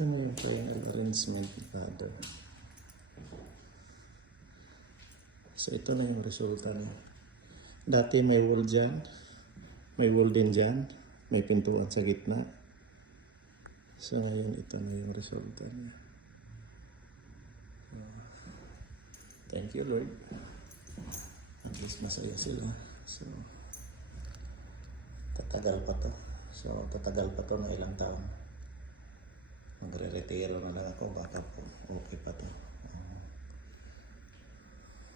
Ito na yung triangle arrangement ladder. So ito na yung resulta niya. Dati may wall dyan, may wall din dyan, may pintuan sa gitna. So ngayon ito na yung resulta niya. So, thank you Lord. At least masaya sila. So tatagal pa to. So tatagal pa to na ilang taon. Magre-retiro na lang ako, baka po okay pa to.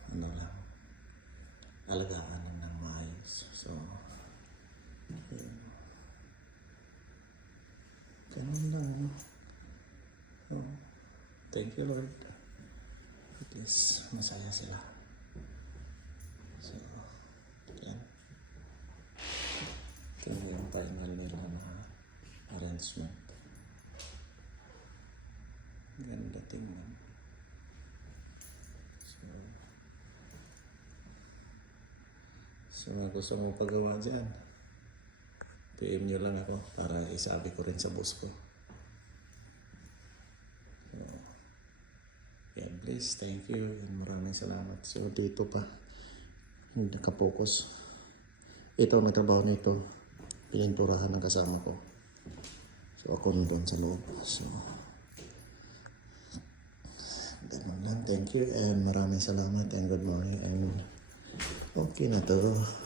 Ano lang, alagaan lang ng maayos. So yun. Ganun lang, no? So, thank you Lord. At least masaya sila. So yan. Ito yung final nila na arrangement. Ganda tingnan. So gusto mo pagawa dyan, PM nyo lang ako para isabi ko rin sa boss ko. So, yan please, thank you. Maraming salamat. So dito pa, hindi nakapokus. Ito ang nagtrabaho nito, pininturahan ng kasama ko. So ako nandun sa loob. So, ganun lang. Thank you and maraming salamat and good morning and okay na to.